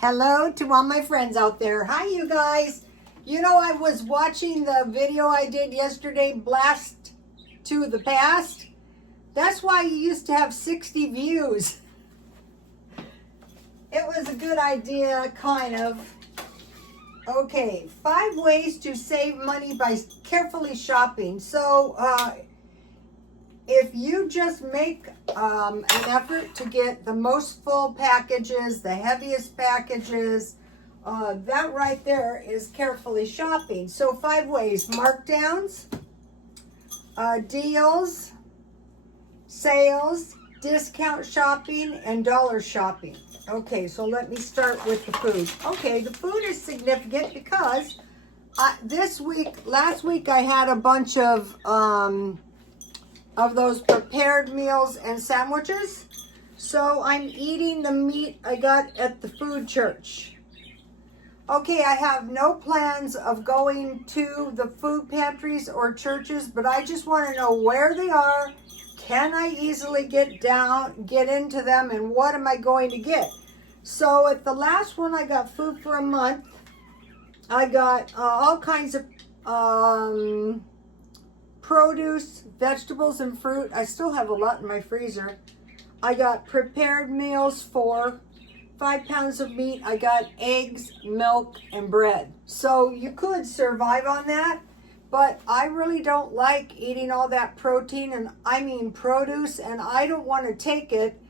Hello to all my friends out there. Hi, you guys. You know, I was watching the video I did yesterday, Blast to the Past. That's why you used to have 60 views. It was a good idea, kind of. Okay, 5 ways to save money by carefully shopping. So, if you just make an effort to get the most full packages, the heaviest packages, that right there is carefully shopping. So 5 ways: markdowns, deals, sales, discount shopping, and dollar shopping. Okay, so let me start with the food. Okay, the food is significant because last week I had a bunch of those prepared meals and sandwiches. So I'm eating the meat I got at the food church. Okay, I have no plans of going to the food pantries or churches, but I just want to know where they are. Can I easily get into them, and what am I going to get? So at the last one, I got food for a month. I got all kinds of produce, vegetables, and fruit. I still have a lot in my freezer. I got prepared meals for 5 pounds of meat. I got eggs, milk, and bread. So you could survive on that, but I really don't like eating all that protein, and I mean produce, and I don't want to take it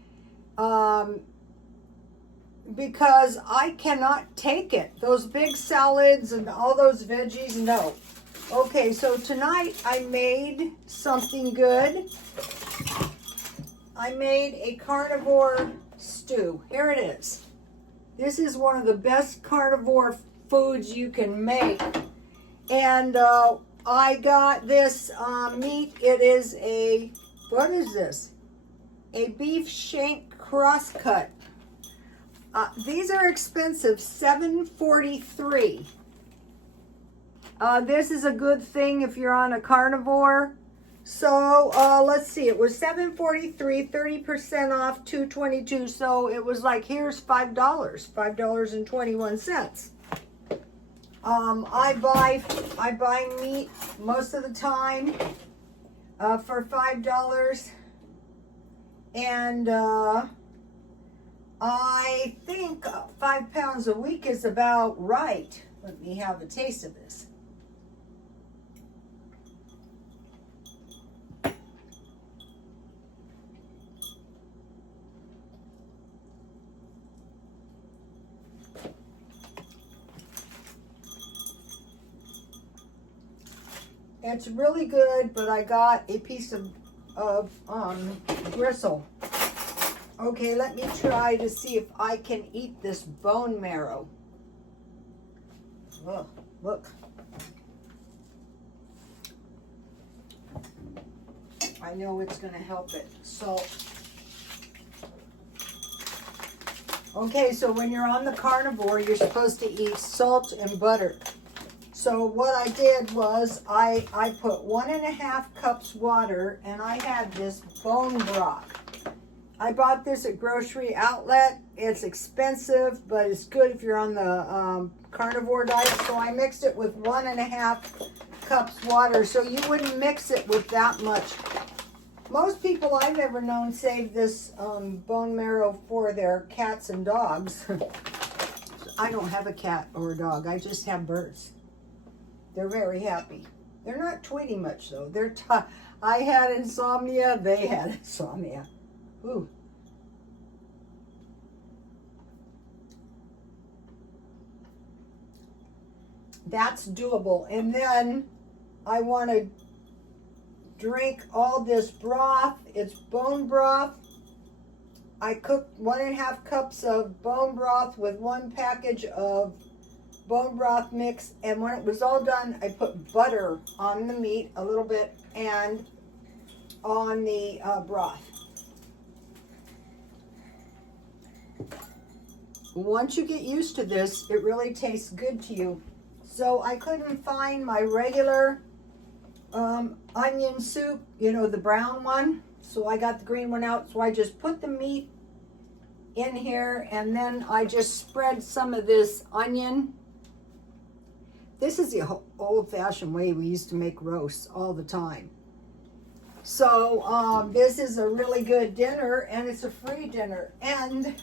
because I cannot take it. Those big salads and all those veggies, no. Okay, so tonight I made something good. I made a carnivore stew. Here it is. This is one of the best carnivore foods you can make. And I got this meat. It is what is this? A beef shank crosscut. These are expensive, $7.43. This is a good thing if you're on a carnivore. So let's see, it was $7.43, 30% off, $2.22. So it was like, here's $5.21. I buy meat most of the time for $5, and I think 5 pounds a week is about right. Let me have a taste of this. It's really good, but I got a piece of gristle. Okay, let me try to see if I can eat this bone marrow. Oh, look. I know it's going to help it. Salt. Okay, so when you're on the carnivore, you're supposed to eat salt and butter. So what I did was I put 1.5 cups water, and I had this bone broth. I bought this at Grocery Outlet. It's expensive, but it's good if you're on the carnivore diet. So I mixed it with 1.5 cups water. So you wouldn't mix it with that much. Most people I've ever known save this bone marrow for their cats and dogs. I don't have a cat or a dog. I just have birds. They're very happy. They're not tweeting much though. They're I had insomnia. They had insomnia. Ooh. That's doable. And then I want to drink all this broth. It's bone broth. I cooked 1.5 cups of bone broth with 1 package of bone broth mix, and when it was all done, I put butter on the meat a little bit and on the broth. Once you get used to this, it really tastes good to you. So I couldn't find my regular onion soup, you know, the brown one. So I got the green one out. So I just put the meat in here, and then I just spread some of this onion. This is the old-fashioned way we used to make roasts all the time. So this is a really good dinner, and it's a free dinner. And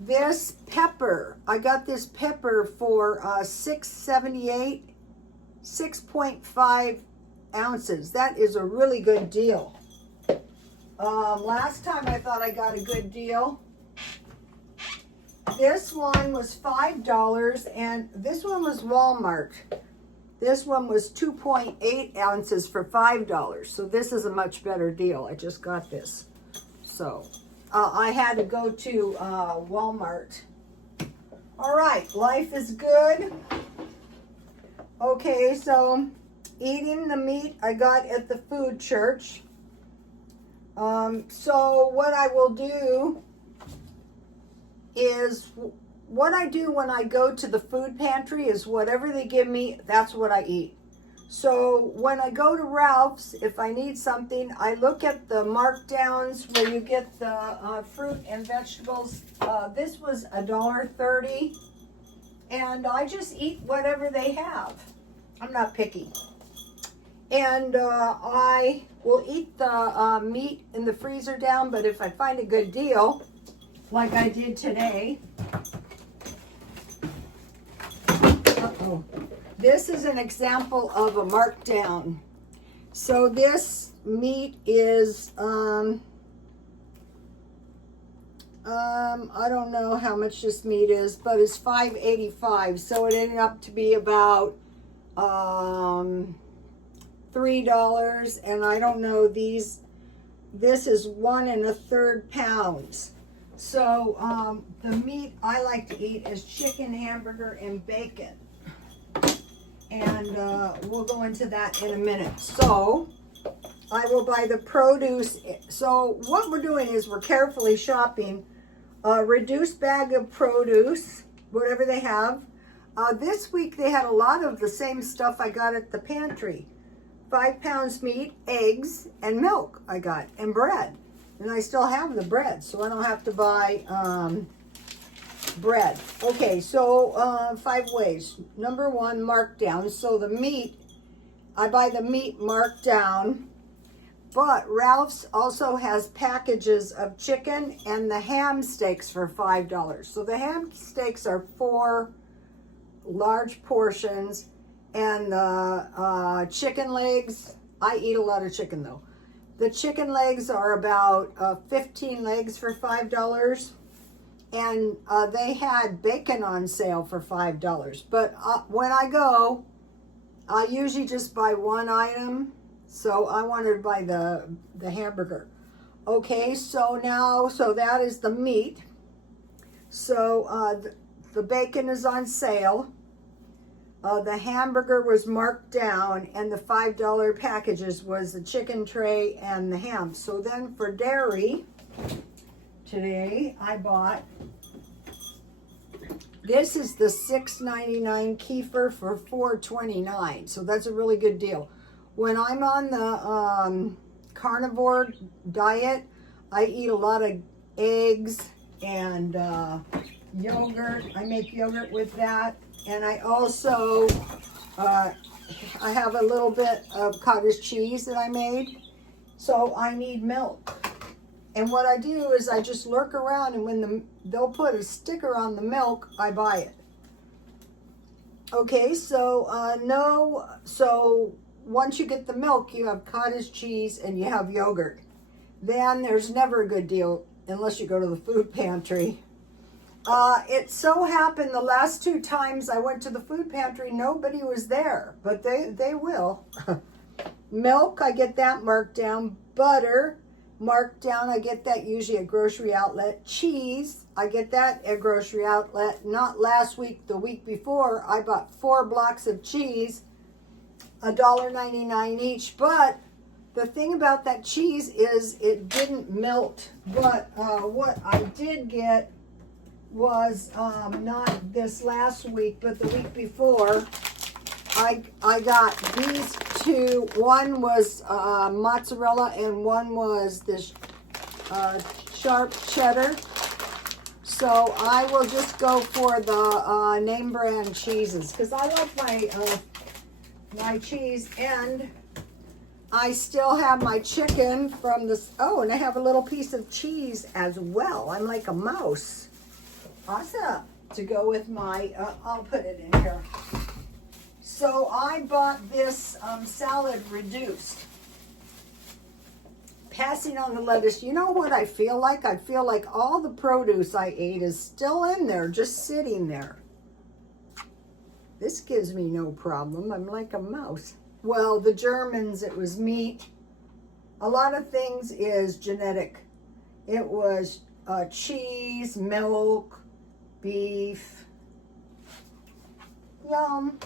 this pepper, I got this pepper for $6.78, 6.5 ounces. That is a really good deal. Last time I thought I got a good deal. This one was $5, and this one was Walmart. This one was 2.8 ounces for $5. So this is a much better deal. I just got this. So I had to go to Walmart. All right, life is good. Okay, so eating the meat I got at the food church. So what I will do is, what I do when I go to the food pantry is whatever they give me, that's what I eat. So when I go to Ralph's, if I need something, I look at the markdowns where you get the fruit and vegetables. This was $1.30, and I just eat whatever they have. I'm not picky. And I will eat the meat in the freezer down, but if I find a good deal, like I did today. Uh-oh. This is an example of a markdown. So this meat is, I don't know how much this meat is, but it's $5.85. So it ended up to be about $3, and I don't know, this is 1 1/3 pounds. So the meat I like to eat is chicken, hamburger, and bacon. And we'll go into that in a minute. So I will buy the produce. So what we're doing is we're carefully shopping. Reduced bag of produce, whatever they have. This week they had a lot of the same stuff I got at the pantry. 5 pounds meat, eggs, and milk I got, and bread. And I still have the bread, so I don't have to buy bread. Okay, so 5 ways. Number 1, markdown. So the meat, I buy the meat marked down, but Ralph's also has packages of chicken and the ham steaks for $5. So the ham steaks are 4 large portions, and the chicken legs, I eat a lot of chicken though. The chicken legs are about 15 legs for $5. And they had bacon on sale for $5. But when I go, I usually just buy one item. So I wanted to buy the hamburger. Okay, so now, so that is the meat. So the bacon is on sale. The hamburger was marked down, and the $5 packages was the chicken tray and the ham. So then for dairy, today I bought, this is the $6.99 kefir for $4.29. So that's a really good deal. When I'm on the carnivore diet, I eat a lot of eggs and yogurt. I make yogurt with that. And I also, I have a little bit of cottage cheese that I made. So I need milk. And what I do is I just lurk around, and when they'll put a sticker on the milk, I buy it. Okay, so so once you get the milk, you have cottage cheese and you have yogurt. Then there's never a good deal unless you go to the food pantry. It so happened the last 2 times I went to the food pantry, nobody was there, but they will. Milk, I get that marked down. Butter, marked down, I get that usually at Grocery Outlet. Cheese, I get that at Grocery Outlet. Not last week, the week before, I bought 4 blocks of cheese, $1.99 each. But the thing about that cheese is it didn't melt. But what I did get was not this last week, but the week before, I got these 2. One was mozzarella and one was this sharp cheddar. So I will just go for the name brand cheeses because I like my cheese, and I still have my chicken from this. Oh, and I have a little piece of cheese as well. I'm like a mouse. Awesome. To go with my, I'll put it in here. So I bought this salad reduced. Passing on the lettuce. You know what I feel like? I feel like all the produce I ate is still in there, just sitting there. This gives me no problem. I'm like a mouse. Well, the Germans, it was meat. A lot of things is genetic. It was cheese, milk, beef. Yum.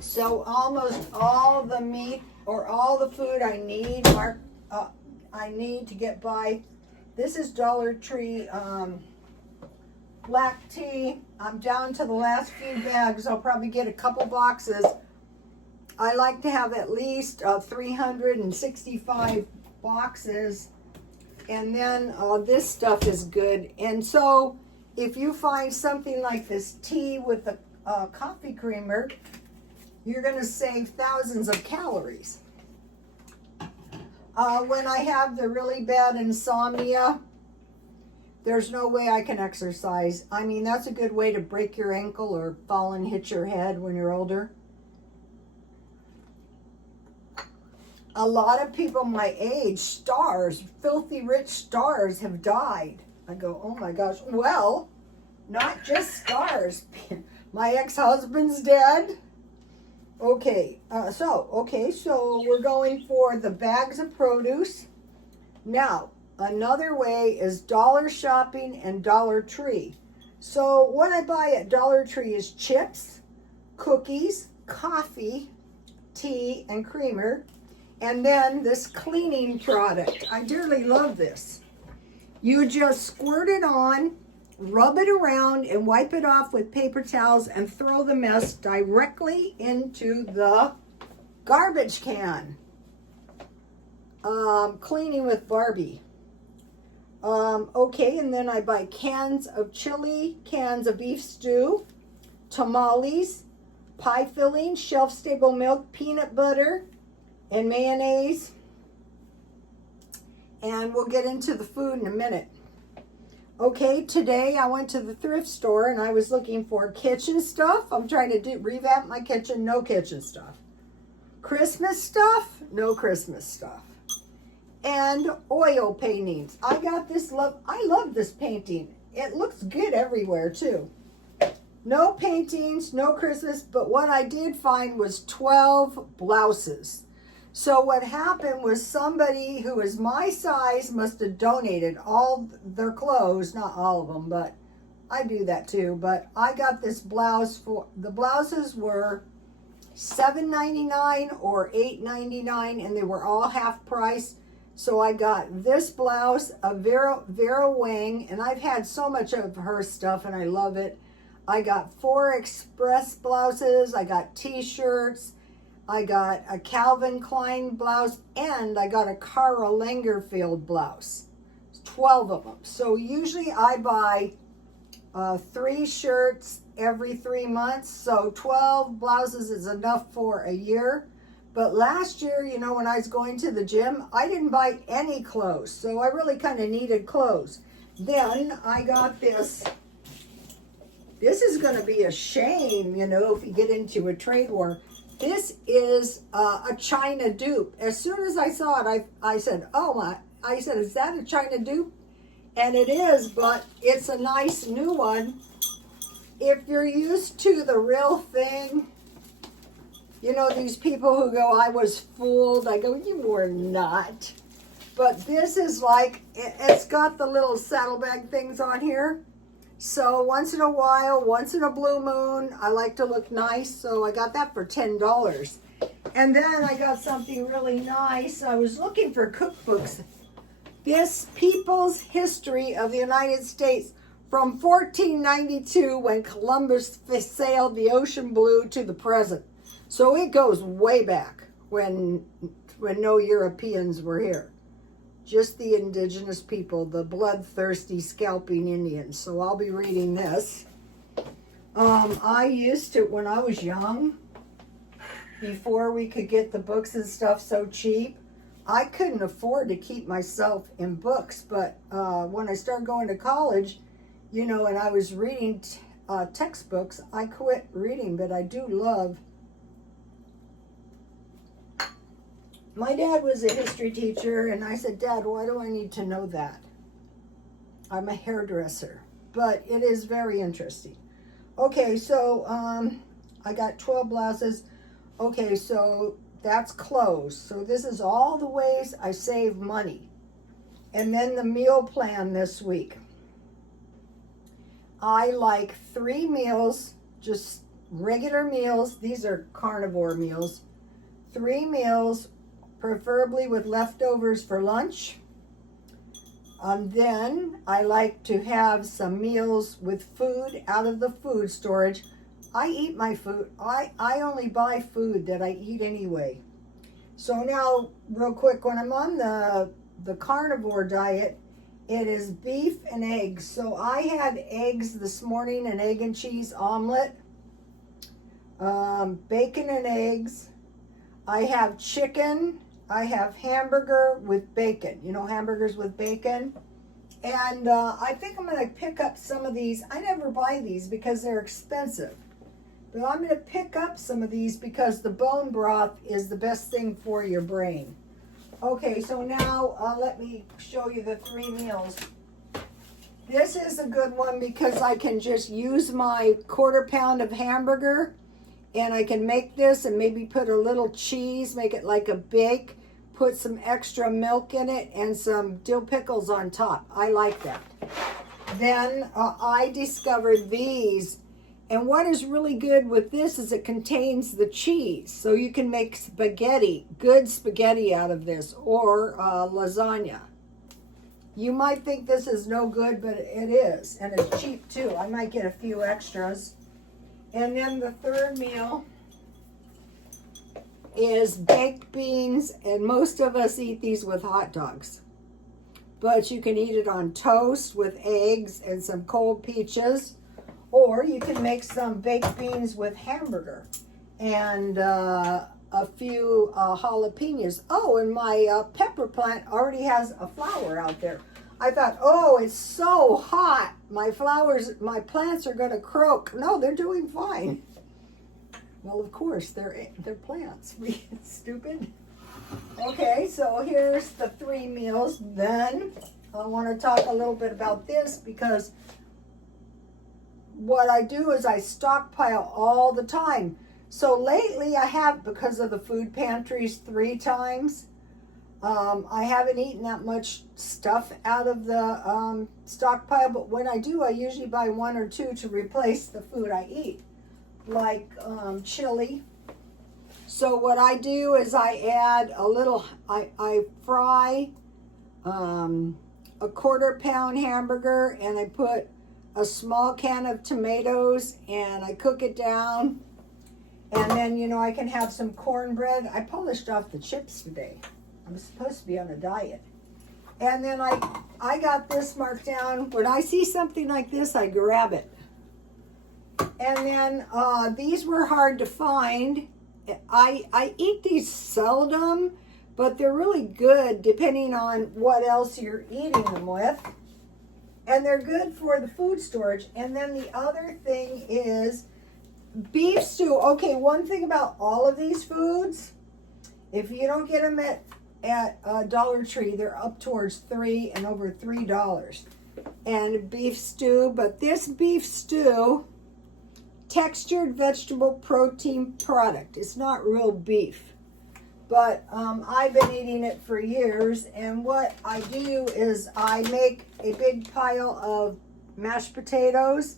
So almost all the meat or all the food I need, I need to get by. This is Dollar Tree black tea. I'm down to the last few bags. I'll probably get a couple boxes. I like to have at least 365 boxes. And then this stuff is good. And so if you find something like this tea with a coffee creamer, you're going to save thousands of calories. When I have the really bad insomnia, there's no way I can exercise. I mean, that's a good way to break your ankle or fall and hit your head when you're older. A lot of people my age, stars, filthy rich stars, have died. I go, oh my gosh. Well, not just stars. My ex-husband's dead. Okay, so we're going for the bags of produce. Now, another way is dollar shopping and Dollar Tree. So what I buy at Dollar Tree is chips, cookies, coffee, tea, and creamer. And then this cleaning product. I dearly love this. You just squirt it on, rub it around, and wipe it off with paper towels and throw the mess directly into the garbage can. Cleaning with Barbie. Okay, and then I buy cans of chili, cans of beef stew, tamales, pie filling, shelf-stable milk, peanut butter, and mayonnaise. And we'll get into the food in a minute. Okay, today I went to the thrift store and I was looking for kitchen stuff. I'm trying to revamp my kitchen. No kitchen stuff. Christmas stuff. No Christmas stuff. And oil paintings. I got this I love this painting. It looks good everywhere too. No paintings, no Christmas, but what I did find was 12 blouses. So what happened was somebody who is my size must have donated all their clothes, not all of them, but I do that too. But I got this blouse for, the blouses were $7.99 or $8.99, and they were all half price. So I got this blouse, a Vera Wang, and I've had so much of her stuff and I love it. I got 4 Express blouses, I got t-shirts, I got a Calvin Klein blouse, and I got a Karl Lagerfeld blouse. 12 of them. So usually I buy 3 shirts every 3 months. So 12 blouses is enough for a year. But last year, you know, when I was going to the gym, I didn't buy any clothes. So I really kind of needed clothes. Then I got this. This is going to be a shame, you know, if you get into a trade war. This is a China dupe. As soon as I saw it, I said, oh my, I said, is that a China dupe? And it is, but it's a nice new one. If you're used to the real thing, you know, these people who go, I was fooled. I go, you were not. But this is like, it's got the little saddlebag things on here. So once in a while, once in a blue moon, I like to look nice. So I got that for $10. And then I got something really nice. I was looking for cookbooks. This People's History of the United States from 1492, when Columbus sailed the ocean blue, to the present. So it goes way back when no Europeans were here. Just the indigenous people, the bloodthirsty scalping Indians. So I'll be reading this. I used to, when I was young, before we could get the books and stuff so cheap, I couldn't afford to keep myself in books. But when I started going to college, you know, and I was reading textbooks, I quit reading, but I do love. My dad was a history teacher, and I said, Dad, why do I need to know that? I'm a hairdresser, but it is very interesting. Okay, so I got 12 blouses. Okay, so that's clothes. So this is all the ways I save money. And then the meal plan this week. I like 3 meals, just regular meals. These are carnivore meals. 3 meals, preferably with leftovers for lunch. Then I like to have some meals with food out of the food storage. I eat my food. I only buy food that I eat anyway. So now, real quick, when I'm on the carnivore diet, it is beef and eggs. So I had eggs this morning, an egg and cheese omelet, bacon and eggs. I have chicken. I have hamburger with bacon. You know, hamburgers with bacon. And I think I'm going to pick up some of these. I never buy these because they're expensive. But I'm going to pick up some of these because the bone broth is the best thing for your brain. Okay, so now let me show you the 3 meals. This is a good one because I can just use my 1/4 pound of hamburger, and I can make this and maybe put a little cheese, make it like a bake, put some extra milk in it and some dill pickles on top. I like that. Then I discovered these. And what is really good with this is it contains the cheese. So you can make spaghetti, good spaghetti out of this, or lasagna. You might think this is no good, but it is. And it's cheap too. I might get a few extras. And then the 3rd meal is baked beans. And most of us eat these with hot dogs. But you can eat it on toast with eggs and some cold peaches. Or you can make some baked beans with hamburger and a few jalapenos. Oh, and my pepper plant already has a flower out there. I thought, oh, it's so hot. My plants are going to croak. No, they're doing fine. Well, of course, they're plants. Stupid. Okay, so here's the 3 meals. Then I want to talk a little bit about this because what I do is I stockpile all the time. So lately I have, because of the food pantries 3 times, I haven't eaten that much stuff out of the stockpile, but when I do, I usually buy 1 or 2 to replace the food I eat, like chili. So what I do is I add a little, I fry a 1/4 pound hamburger, and I put a small can of tomatoes, and I cook it down. And then, you know, I can have some cornbread. I polished off the chips today. I'm supposed to be on a diet. And then I got this marked down. When I see something like this, I grab it. And then these were hard to find. I eat these seldom, but they're really good depending on what else you're eating them with. And they're good for the food storage. And then the other thing is beef stew. Okay, one thing about all of these foods, if you don't get them at Dollar Tree, they're up towards $3 and over $3. And beef stew, but this beef stew, textured vegetable protein product. It's not real beef. But I've been eating it for years, and what I do is I make a big pile of mashed potatoes,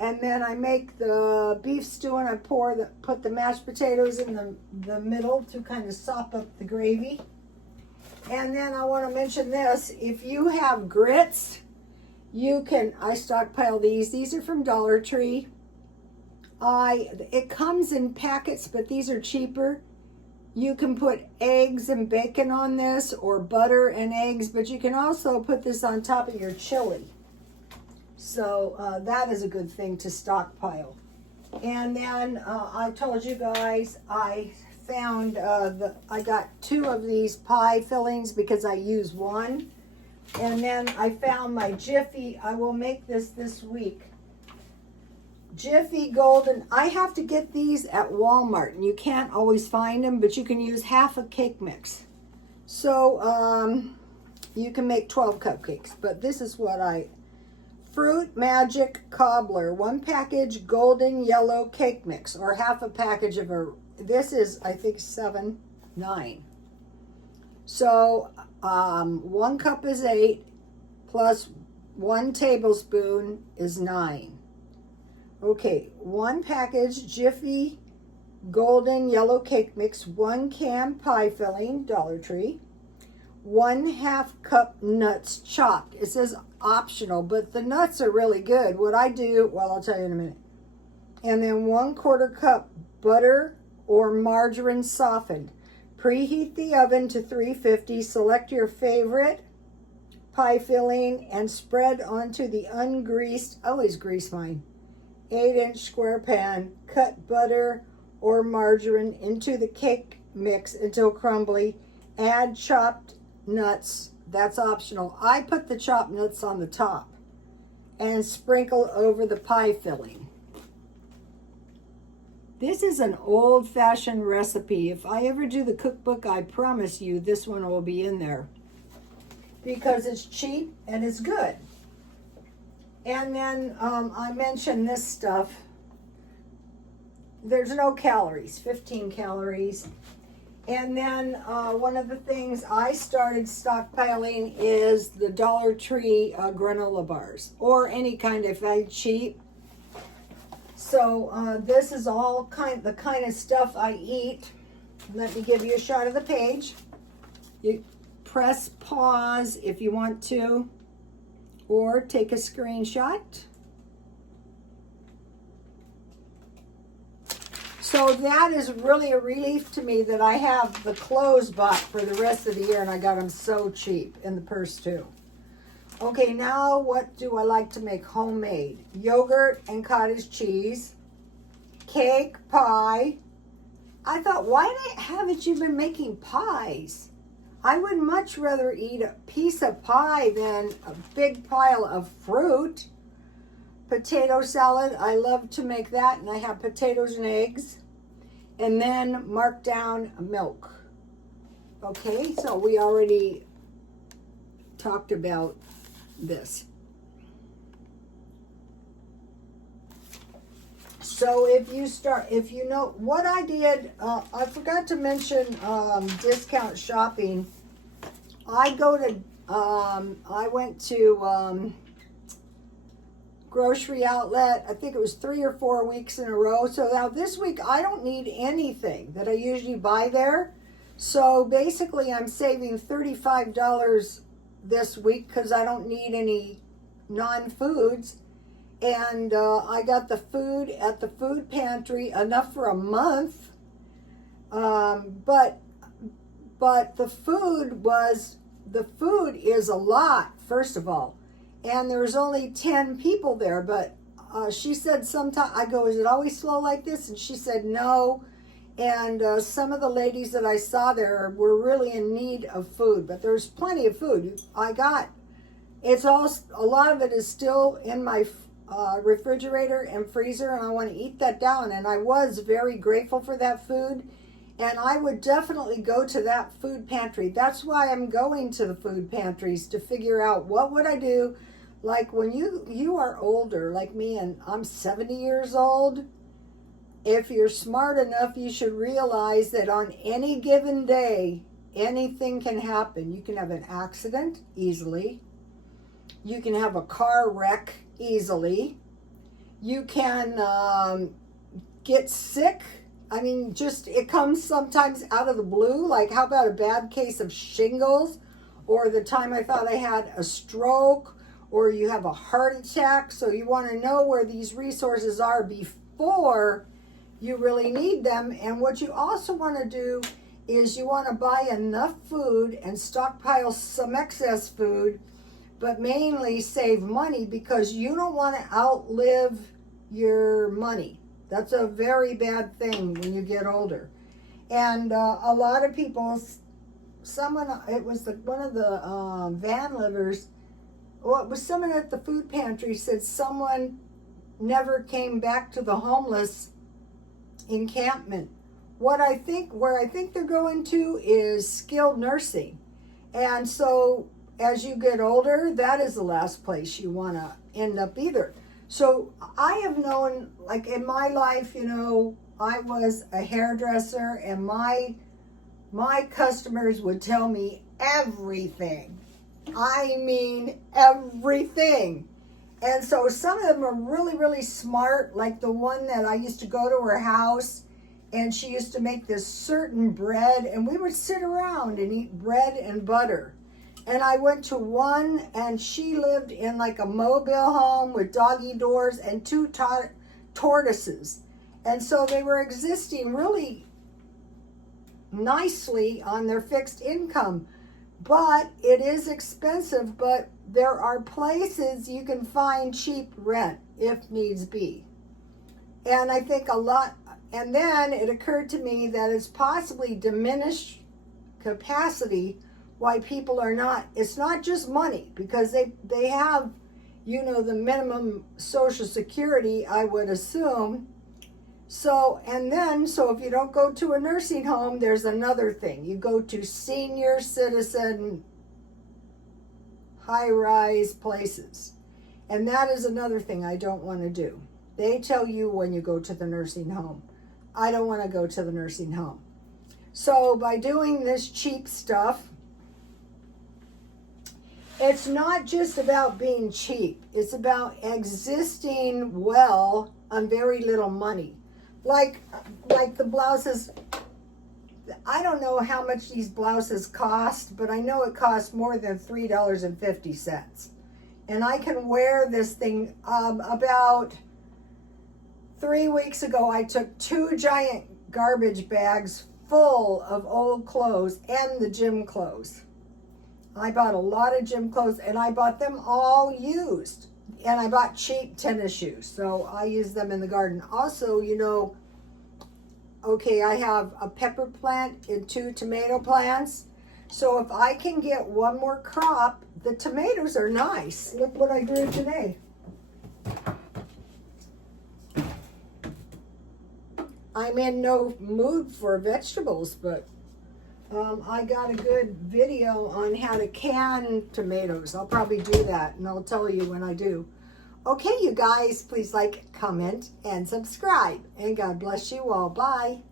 and then I make the beef stew, and I put the mashed potatoes in the middle to kind of sop up the gravy. And then I want to mention this: if you have grits, I stockpile these. These are from Dollar Tree. It comes in packets, but these are cheaper. You can put eggs and bacon on this, or butter and eggs, but you can also put this on top of your chili. So that is a good thing to stockpile. And then I told you guys I found I got 2 of these pie fillings because I use one. And then I found my Jiffy. I will make this week. Jiffy Golden. I have to get these at Walmart, and you can't always find them, but you can use half a cake mix. So you can make 12 cupcakes, but this is what Fruit Magic Cobbler, 1 package golden yellow cake mix, or half a package of this is, I think, 9. So 1 cup is 8, plus 1 tablespoon is 9. Okay, 1 package Jiffy Golden Yellow Cake Mix, 1 can pie filling, Dollar Tree, 1/2 cup nuts chopped. It says optional, but the nuts are really good. What I do, well, I'll tell you in a minute. And then 1/4 cup butter or margarine softened. Preheat the oven to 350. Select your favorite pie filling and spread onto the ungreased, I always grease mine, 8-inch square pan. Cut butter or margarine into the cake mix until crumbly. Add chopped nuts. That's optional. I put the chopped nuts on the top and sprinkle over the pie filling. This is an old-fashioned recipe. If I ever do the cookbook, I promise you this one will be in there because it's cheap and it's good. And then I mentioned this stuff. There's no calories, 15 calories. And then one of the things I started stockpiling is the Dollar Tree granola bars, or any kind if I cheap. So this is all the kind of stuff I eat. Let me give you a shot of the page. You press pause if you want to, or take a screenshot. So that is really a relief to me that I have the clothes bought for the rest of the year, and I got them so cheap in the purse too. Okay, now what do I like to make homemade? Yogurt and cottage cheese, cake, pie. I thought, why haven't you been making pies? I would much rather eat a piece of pie than a big pile of fruit. Potato salad, I love to make that, and I have potatoes and eggs. And then mark down milk. Okay, so we already talked about this. So if you know what I did, I forgot to mention discount shopping. I went to grocery outlet, I think it was 3 or 4 weeks in a row. So now this week I don't need anything that I usually buy there. So basically I'm saving $35 this week because I don't need any non-foods. And I got the food at the food pantry, enough for a month. But the food is a lot, first of all. And there was only 10 people there, but she said sometime, I go, is it always slow like this? And she said no. And some of the ladies that I saw there were really in need of food, but there's plenty of food. A lot of it is still in my refrigerator and freezer, and I want to eat that down. And I was very grateful for that food. And I would definitely go to that food pantry. That's why I'm going to the food pantries, to figure out what would I do. Like when you are older, like me, and I'm 70 years old, if you're smart enough, you should realize that on any given day, anything can happen. You can have an accident easily. You can have a car wreck easily. You can get sick. I mean, just it comes sometimes out of the blue. Like, how about a bad case of shingles? Or the time I thought I had a stroke, or you have a heart attack. So you want to know where these resources are before you really need them. And what you also want to do is you want to buy enough food and stockpile some excess food, but mainly save money, because you don't want to outlive your money. That's a very bad thing when you get older. And a lot of people, it was one of the van livers, well, it was someone at the food pantry said someone never came back to the homeless encampment. Where I think they're going to is skilled nursing. And so as you get older, that is the last place you want to end up either. So I have known, like in my life, I was a hairdresser, and my customers would tell me everything. I mean everything. And so some of them are really, really smart, like the one that I used to go to her house, and she used to make this certain bread, and we would sit around and eat bread and butter. And I went to one, and she lived in like a mobile home with doggy doors and two tortoises. And so they were existing really nicely on their fixed income. But it is expensive, but there are places you can find cheap rent if needs be. And I think and then it occurred to me that it's possibly diminished capacity why people are not, it's not just money, because they have, the minimum Social Security, I would assume. So if you don't go to a nursing home, there's another thing. You go to senior citizen high-rise places. And that is another thing I don't want to do. They tell you when you go to the nursing home. I don't want to go to the nursing home. So by doing this cheap stuff, it's not just about being cheap. It's about existing well on very little money. Like the blouses, I don't know how much these blouses cost, but I know it costs more than $3.50. And I can wear this thing. About 3 weeks ago, I took 2 giant garbage bags full of old clothes and the gym clothes. I bought a lot of gym clothes, and I bought them all used. And I bought cheap tennis shoes, so I use them in the garden. Also, I have a pepper plant and 2 tomato plants. So if I can get one more crop, the tomatoes are nice. Look what I grew today. I'm in no mood for vegetables, but I got a good video on how to can tomatoes. I'll probably do that, and I'll tell you when I do. Okay, you guys, please like, comment, and subscribe. And God bless you all. Bye.